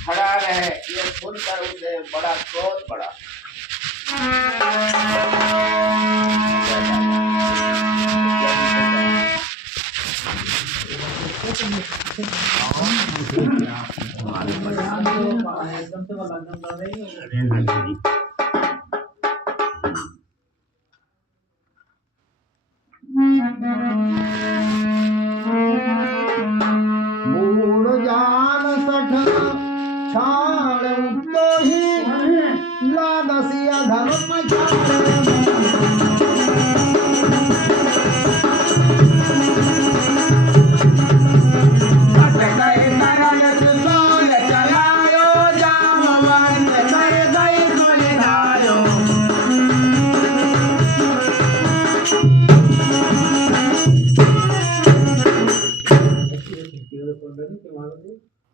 खड़ा रहे, ये सुनकर उसे बड़ा क्रोध बढ़ा। मूड जान सठ छाड़ तो ही लागसिया धर्म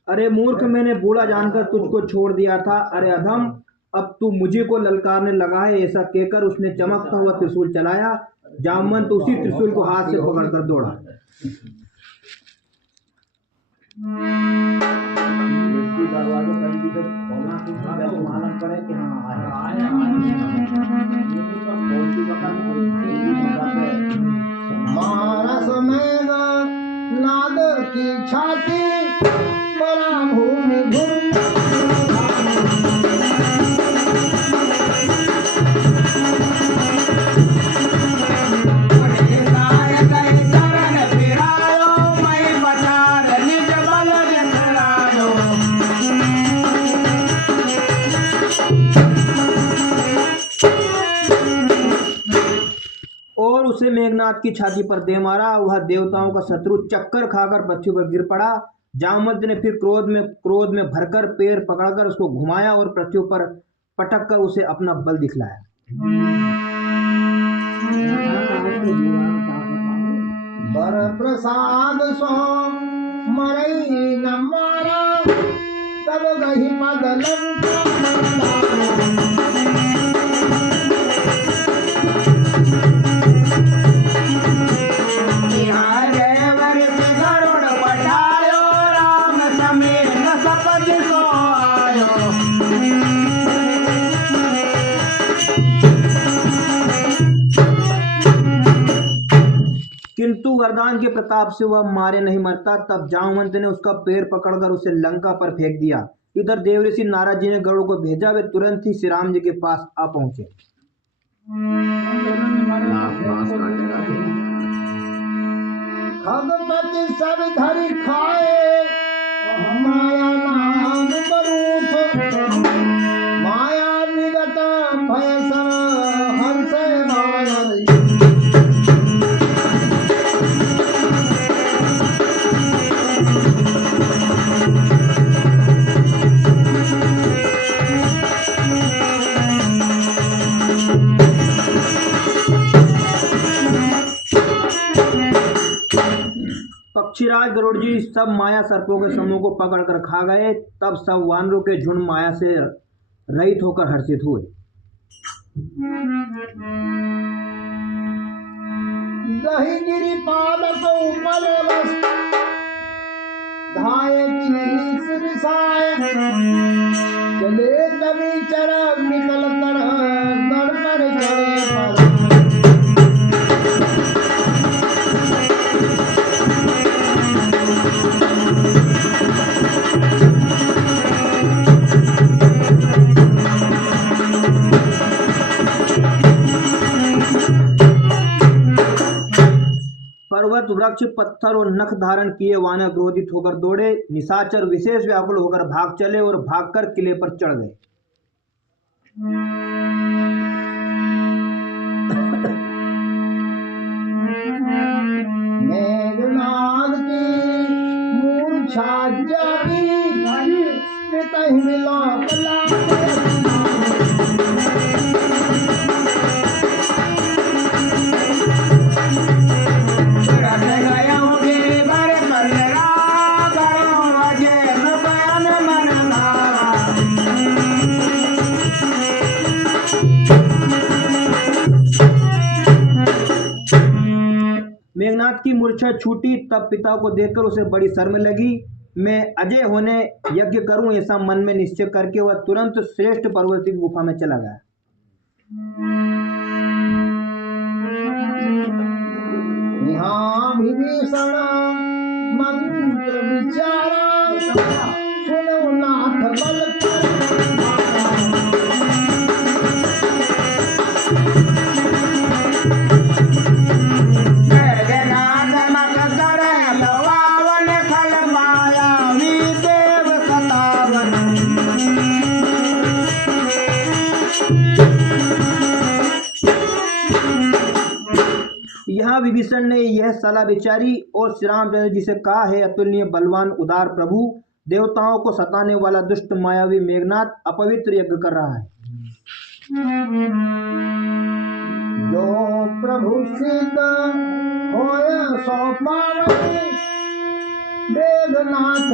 अरे मूर्ख, मैंने बूढ़ा जानकर तुझको छोड़ दिया था। अरे अधम, अब तू मुझे को ललकारने लगा है। ऐसा कहकर उसने चमकता हुआ त्रिशूल चलाया। जामवंत उसी त्रिशूल को हाथ से पकड़कर दौड़ा। मानस में नादर की छाती बड़ा भूमि और उसे मेघनाथ की छाती पर दे मारा। वह देवताओं का शत्रु चक्कर खाकर पृथ्वी पर गिर पड़ा। जामवंत ने फिर क्रोध में भरकर पैर पकड़कर उसको घुमाया और पृथ्वी पर पटक कर उसे अपना बल दिखलाया। बर प्रसाद सो मरई न मारा तब गही किंतु वरदान के प्रताप से वह मारे नहीं मरता। तब जामवंत ने उसका पैर पकड़कर उसे लंका पर फेंक दिया। इधर देवऋषि नारद जी ने गरुड़ को भेजा। वे तुरंत ही श्री राम जी के पास आ पहुंचे। खगपति सब धरि खाए माया नाम बरूथ माया विगत भयसर हर्ष माया पक्षीराज गरुड़ जी सब माया सर्पों के समूह को पकड़कर खा गए। तब सब वानरों के झुंड माया से रहित होकर हर्षित हुए। दही गिरी पादप उपल बस धाये की सिरसाय चले तभी चर निकल कर चले पर पर्वत वृक्ष पत्थर और नख धारण किए वानर क्रोधित होकर दौड़े। निशाचर विशेष व्याकुल होकर भाग चले और भागकर किले पर चढ़ गए। मेघनाद की मूर्छा जागी पितहि मिलाप मेघनाथ की मूर्छा छूटी। तब पिता को देखकर उसे बड़ी शर्म लगी। मैं अजय होने यज्ञ करूं, ऐसा मन में निश्चय करके वह तुरंत श्रेष्ठ पर्वत की गुफा में चला गया। यहाँ विभीषण मंत्र विचारा, सुनो नाथ बल यहाँ विभीषण ने यह सलाह विचारी और श्री रामचंद्र जी से कहा, है अतुलनीय बलवान उदार प्रभु, देवताओं को सताने वाला दुष्ट मायावी मेघनाथ अपवित्र यज्ञ कर रहा है। जो प्रभु सिद्ध होय सो पावै, मेघनाथ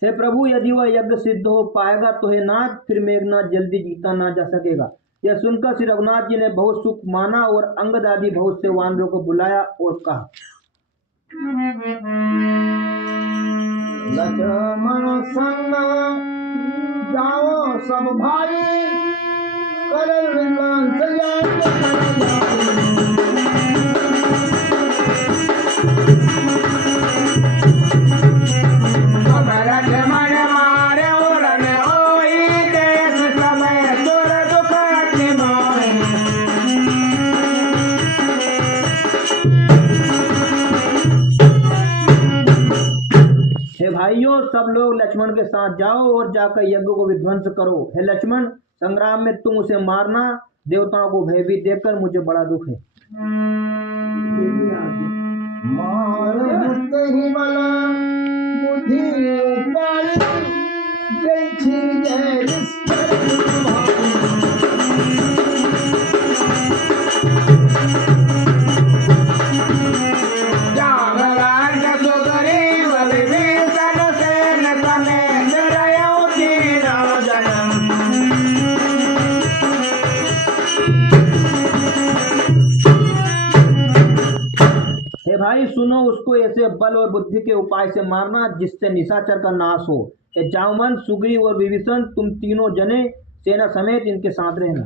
हे प्रभु, यदि वह यज्ञ सिद्ध हो पाएगा तो हे नाथ, फिर मेघनाथ जल्दी जीता ना जा सकेगा। यह सुनकर श्री रघुनाथ जी ने बहुत सुख माना और अंगद आदि बहुत से वानरों को बुलाया और कहा, लक्ष्मण संग जाओ सब भाई, करल विलास भाइयों, सब लोग लक्ष्मण के साथ जाओ और जाकर यज्ञ को विध्वंस करो। हे लक्ष्मण, संग्राम में तुम उसे मारना, देवताओं को भयभीत देखकर मुझे बड़ा दुख है। भाई सुनो, उसको ऐसे बल और बुद्धि के उपाय से मारना जिससे निशाचर का नाश हो। ये जामवंत, सुग्रीव और विभीषण, तुम तीनों जने सेना समेत इनके साथ रहना।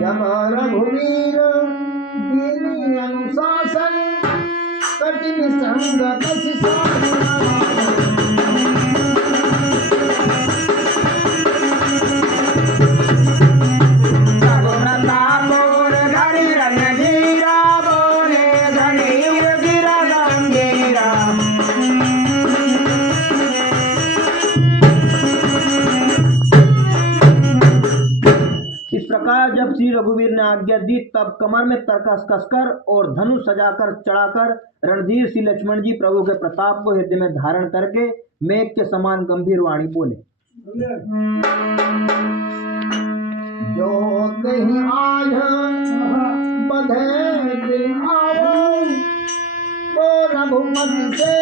जब रघुवीर दीनी अनुशासन, कठिन संग कछि जब श्री रघुवीर ने आज्ञा दी, तब कमर में तरकस कसकर और धनुष सजाकर चढ़ाकर रणधीर श्री लक्ष्मण जी प्रभु के प्रताप को हृदय में धारण करके मेघ के समान गंभीर वाणी बोले, जो कहीं आज बधे आओ, तो रघुमति से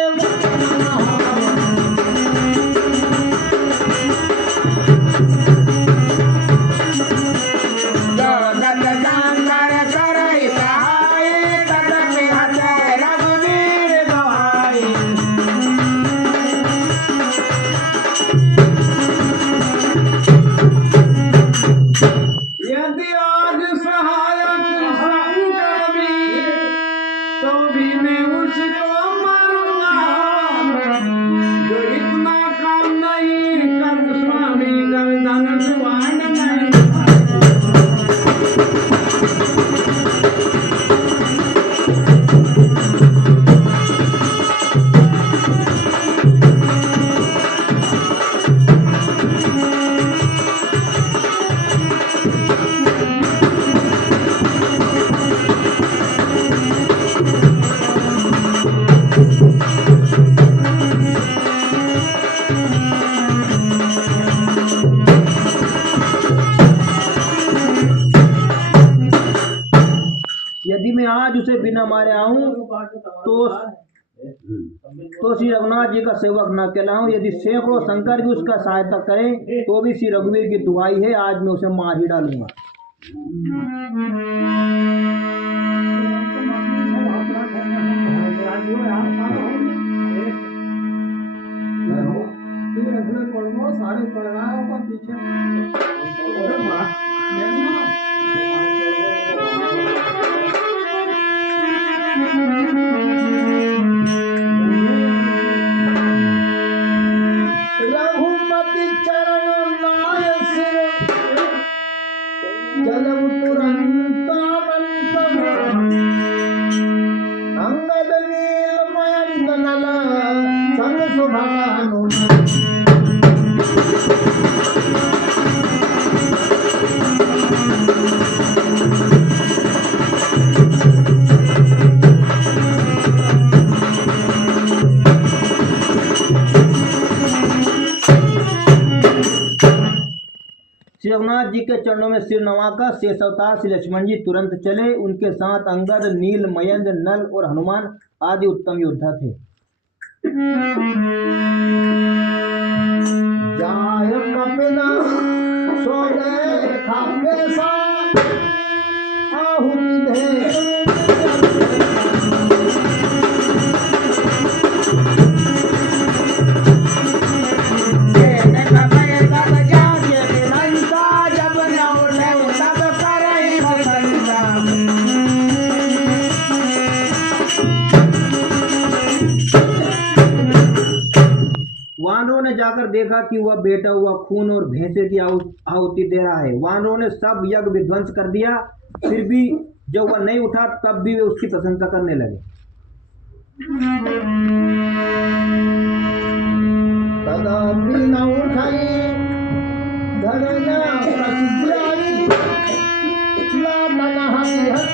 मैं आज उसे बिना मारे आऊं तो श्री रघुनाथ जी का सेवक न कहलाऊं। यदि सैकड़ों शंकर भी उसका सहायता करें तो भी श्री रघुवीर की दुहाई है, आज मैं उसे मार ही डालूंगा। रघुपति चरण नाय सिर जलम तुरंत अंगद नील मयंक नल संग सुभानु। श्री रघुनाथ जी के चरणों में सिर नवाकर शेष अवतार श्री लक्ष्मण जी तुरंत चले। उनके साथ अंगद, नील, मयंक, नल और हनुमान आदि उत्तम योद्धा थे। जाय कपिला सोने खाके साथ आहुति दे। वानरों ने जाकर देखा कि वह बेटा हुआ खून और भैंसे की आहुति दे रहा है। वानरों ने सब यज्ञ विध्वंस कर दिया, फिर भी जब वह नहीं उठा तब भी वे उसकी प्रशंसा करने लगे। तदापि न उठाई धरना प्रसिद्धाई लालन हरि हरि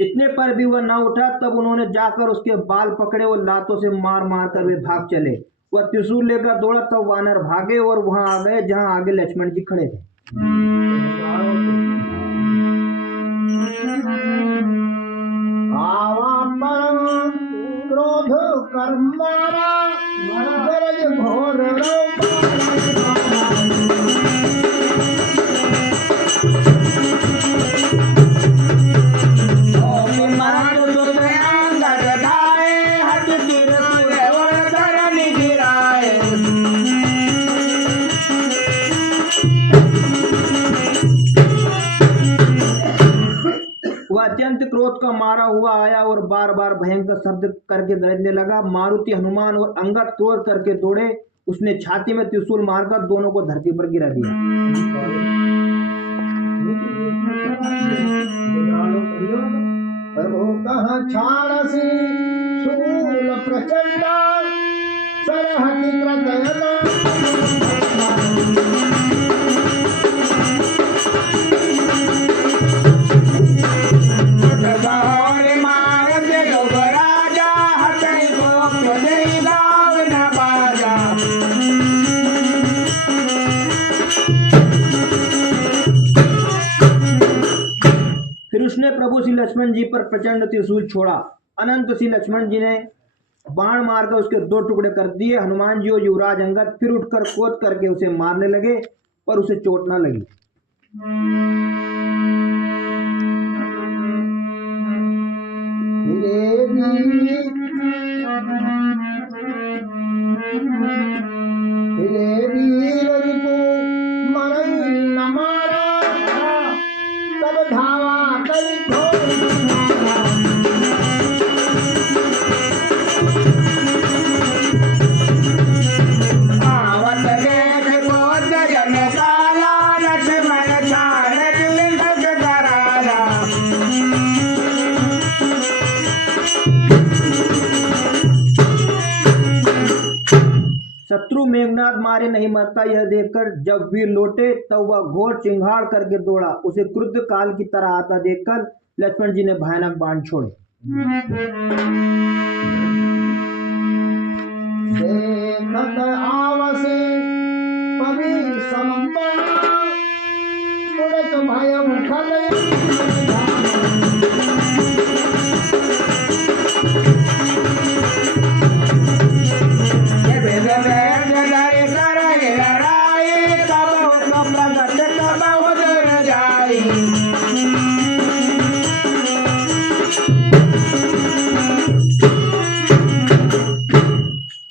इतने पर भी वह न उठा, तब उन्होंने जाकर उसके बाल पकड़े और लातों से मार मार कर वे भाग चले। वह त्रिशूल लेकर दौड़ा, तब वानर भागे और वहां आ गए जहां आगे लक्ष्मण जी खड़े थे। आवा परम क्रोध कर मारा गरज घोर अत्यंत क्रोध का मारा हुआ आया और बार बार भयंकर शब्द करके गरजने लगा। मारुति, हनुमान और अंगद क्रोध करके दौड़े। उसने छाती में त्रिशूल मारकर दोनों को धरती पर गिरा दिया। प्रभु कहाँ छाड़सी शूल प्रचंड सरहति क्रतयन उसने प्रभु श्री लक्ष्मण जी पर प्रचंड त्रिशूल छोड़ा। अनंत श्री लक्ष्मण जी ने बाण मारकर उसके दो टुकड़े कर दिए। हनुमान जी और युवराज अंगद फिर उठकर क्रोध करके उसे मारने लगे, पर उसे चोट न लगी। शत्रु शत्रु मेघनाद मारे नहीं मरता यह देखकर जब वीर लौटे तब वह घोर चिंगाड़ करके दौड़ा। उसे क्रुद्ध काल की तरह आता देखकर लक्ष्मण जी ने भयानक बाण छोड़े। देखत आवसे पवि समंबा उड़त भय उठल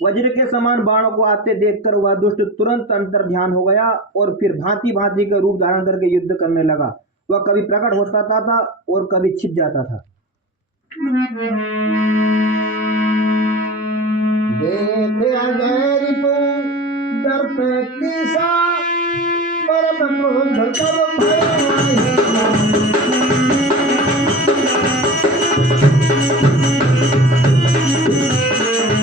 वज्र के समान बाणों को आते देखकर वह दुष्ट तुरंत अंतर ध्यान हो गया और फिर भांति भांति का रूप धारण करके युद्ध करने लगा। वह कभी प्रकट होता था और कभी छिप जाता था। देख अजय रिपु दर्प किसा परम क्रोध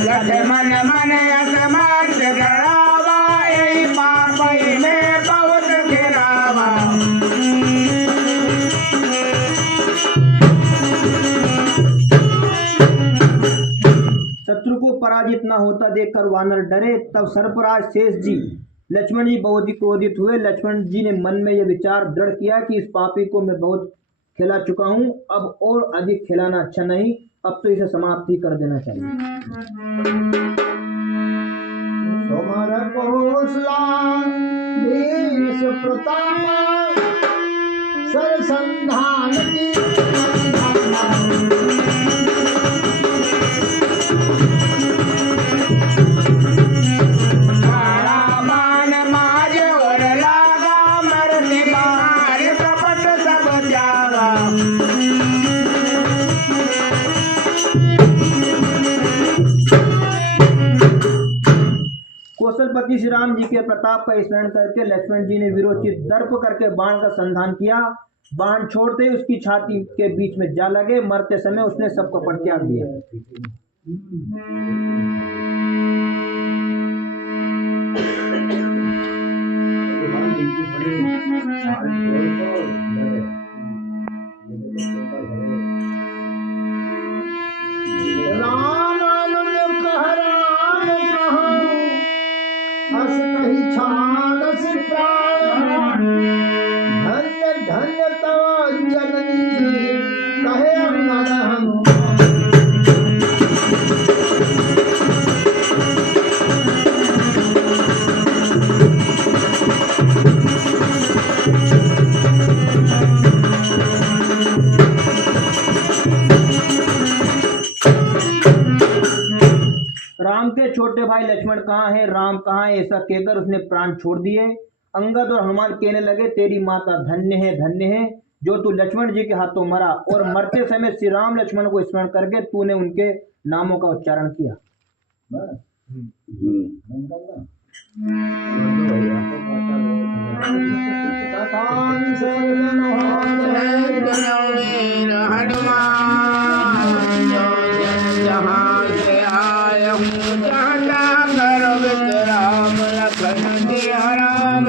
तब भय मन मन असमान डरावा यही पापई में बहुत गिरावा। शत्रु को पराजित न होता देखकर वानर डरे। तब सर्पराज शेष जी लक्ष्मण जी बहुत ही क्रोधित हुए। लक्ष्मण जी ने मन में यह विचार दृढ़ किया कि इस पापी को मैं बहुत खिला चुका हूँ, अब और अधिक खिलाना अच्छा नहीं, अब तो इसे समाप्ति कर देना चाहिए। सोमर कौशला भीष प्रताप सरसंधान की कौशलपति श्री राम जी के प्रताप का स्मरण करके लक्ष्मण जी ने वीरोचित दर्प करके बाण का संधान किया। बाण छोड़ते ही उसकी छाती के बीच में जा लगे। मरते समय उसने सब कपट त्याग दिया। राम अनुज कह राम कहूं हस कही छानस प्राण धन्य धन्य तव जननी कहे अंगद हनुमान। राम के छोटे भाई लक्ष्मण कहाँ है, राम कहाँ है, ऐसा कहकर उसने प्राण छोड़ दिए। अंगद और हनुमान कहने लगे, तेरी माता धन्य है जो तू लक्ष्मण जी के हाथों मरा। और मरते समय श्री राम लक्ष्मण को स्मरण करके तूने उनके नामों का उच्चारण किया। जहाँ से आया हूँ जहाँ कर राम लखन दिया राम